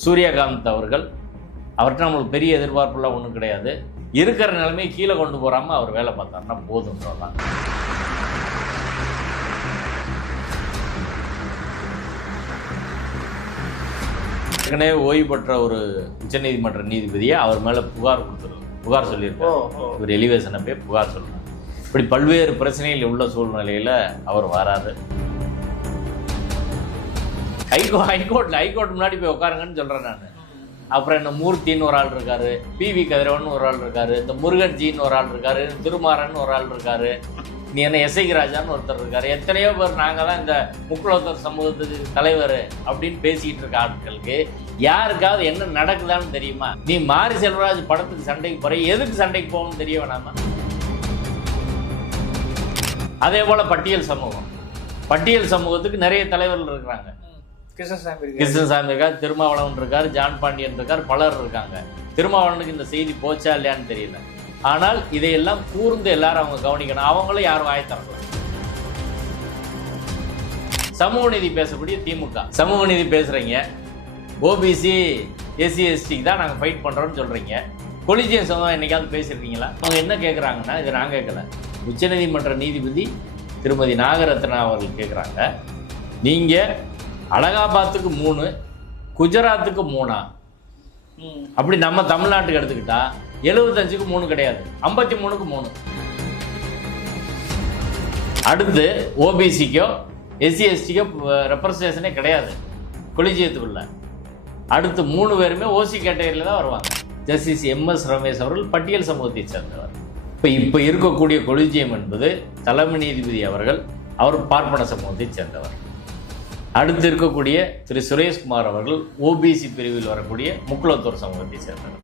சூரியகாந்த் அவர்கள் அவர்கிட்ட நம்மளுக்கு பெரிய எதிர்பார்ப்புலாம் ஒன்றும் கிடையாது. இருக்கிற நிலைமையை கீழே கொண்டு போகாமல் அவர் வேலை பார்த்தாருன்னா போதுன்றதான். ஏற்கனவே ஓய்வு பெற்ற ஒரு உச்சநீதிமன்ற நீதிபதியை அவர் மேலே புகார் சொல்லியிருக்காரு. இவர் எலிவேஷனை போய் புகார் சொல்றாரு. இப்படி பல்வேறு பிரச்சனைகள் உள்ள சூழ்நிலையில் அவர் வராது. ஹைகோர்ட் முன்னாடி போய் உட்காருங்கன்னு சொல்கிறேன் நான். அப்புறம் என்ன மூர்த்தின்னு ஒரு ஆள் இருக்காரு, பிவி கதிரவன் ஒரு ஆள் இருக்காரு, இந்த முருகன்ஜின்னு ஒரு ஆள் இருக்காரு, திருமாறன் ஒரு ஆள் இருக்காரு, நீ என்ன எஸ்ஐ ராஜான்னு ஒருத்தர் இருக்காரு. எத்தனையோ பேர் நாங்கள் தான் இந்த முக்குலத்தர் சமூகத்துக்கு தலைவர் அப்படின்னு பேசிக்கிட்டு இருக்க ஆட்களுக்கு யாருக்காவது என்ன நடக்குதான்னு தெரியுமா? நீ மாரி செல்வராஜ் படத்துக்கு சண்டைக்கு போற, எதுக்கு சண்டைக்கு போகணும்னு தெரிய வேணாமா? அதே போல பட்டியல் சமூகத்துக்கு நிறைய தலைவர்கள் இருக்கிறாங்க. கிருஷ்ணசாமி இருக்கார், திருமாவளவன் இருக்கார், ஜான் பாண்டியன் இருக்கார், பலர் இருக்காங்க. திருமாவளவனுக்கு இந்த செய்தி போச்சா இல்லையான்னு தெரியல. ஆனால் இதையெல்லாம் கூர்ந்து எல்லாரும் அவங்க கவனிக்கணும். அவங்களும் யாரும் வாயத்தரணும். சமூக நீதி பேசக்கூடிய திமுக சமூக நீதி பேசுறீங்க, ஓபிசி எஸ்சி எஸ்டிக்கு தான் நாங்கள் ஃபைட் பண்றோம்னு சொல்றீங்க. கொலிஜியம் சமூகம் என்னைக்காவது பேசியிருக்கீங்களா? அவங்க என்ன கேட்குறாங்கன்னா, இதை நான் கேட்கல, உச்சநீதிமன்ற நீதிபதி திருமதி நாகரத்னா அவர்கள் கேட்குறாங்க, நீங்கள் அலகாபாத்துக்கு 3, குஜராத்துக்கு 3, அப்படி நம்ம தமிழ்நாட்டுக்கு எடுத்துக்கிட்டா 75க்கு 3 கிடையாது, 53க்கு 3. அடுத்து ஓபிசிக்கோ எஸ்சி எஸ்டிக்கோ ரெப்ரசன்டேஷனே கிடையாது கொலிஜியத்துக்குள்ள. அடுத்து 3 பேருமே ஓசி கேட்டகரியில் தான் வருவாங்க. ஜஸ்டிஸ் MS ரமேஷ் அவர்கள் பட்டியல் சமூகத்தை சேர்ந்தவர். இப்போ இருக்கக்கூடிய கொலிஜியம் என்பது தலைமை நீதிபதி அவர் பார்ப்பன சமூகத்தை சேர்ந்தவர். அடுத்து இருக்கக்கூடிய திரு சுரேஷ்குமார் அவர்கள் ஓபிசி பிரிவில் வரக்கூடிய முக்குலத்தோர் சமூகத்தை சேர்ந்தவர்.